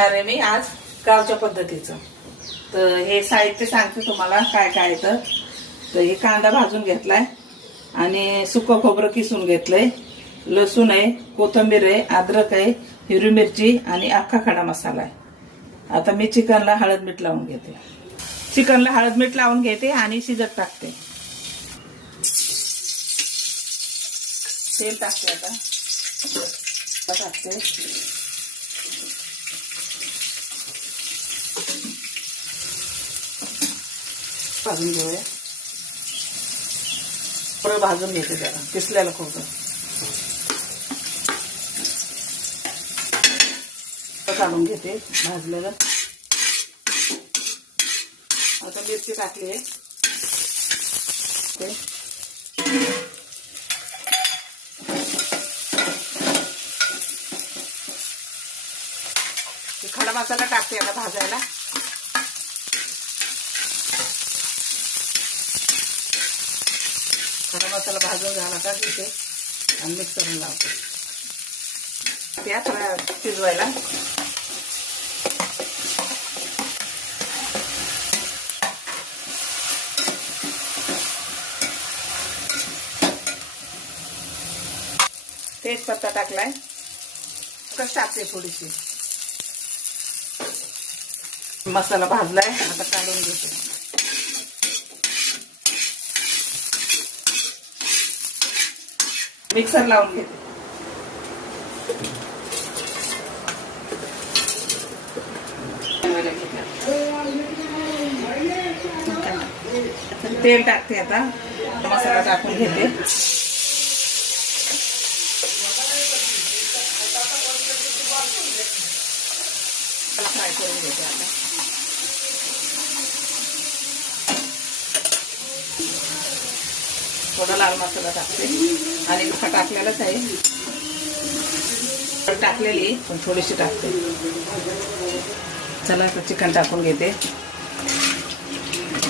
बनवणार आहे मी आज गावच्या पद्धतीचं। तर हे साहित्य सांगते तुम्हाला काय काय तर हे कांदा भाजून घेतलाय आणि सुकं खोबरं किसून घेतलंय, लसूण आहे, कोथिंबीर आहे, अद्रक आहे, हिरवी मिरची आणि अख्खा खडा मसाला आहे। आता मी चिकनला हळद मीठ लावून घेते। चिकनला हळद मीठ लावून घेते आणि शिजत टाकते। तेल टाकते आता टाकते भाजून घेऊया। थोडं भाजून घेते जरा किसलेलं खोबरं काढून घेते भाजलेलं। आता मिरची टाकली आहे खडा मसाला टाकते आता भाजायला। खडा मसाला भाजून झाला का घेते आणि मिक्स करून लावते त्या थोड्या शिजवायला। तेजपत्ता टाकलाय, कस टाकते थोडीशी। मसाला भाजलाय आता काढून घेते। मिक्सर लावून घेते। तेल टाकते आता, मसाला टाकून घेते। फ्राय करून घेते आता। थोडा लाल मसाला टाकते आणि मिठा टाकलेलाच आहे, टाकलेली पण थोडीशी टाकते। चला आता चिकन टाकून घेते।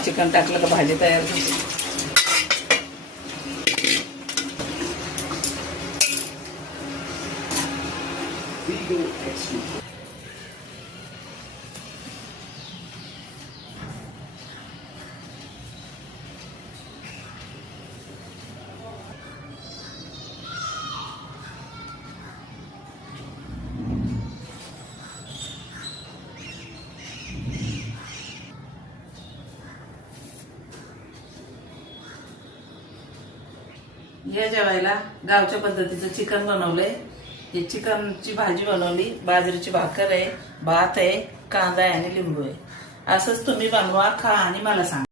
चिकन टाकलं का भाजी तयार होते। या जेवायला गावच्या पद्धतीचं चिकन बनवलंय। हे चिकनची भाजी बनवली, बाजरीची भाकर आहे, भात आहे, कांदा आहे आणि लिंबू आहे। असंच तुम्ही बनवा, खा आणि मला सांगा।